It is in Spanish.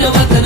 no va a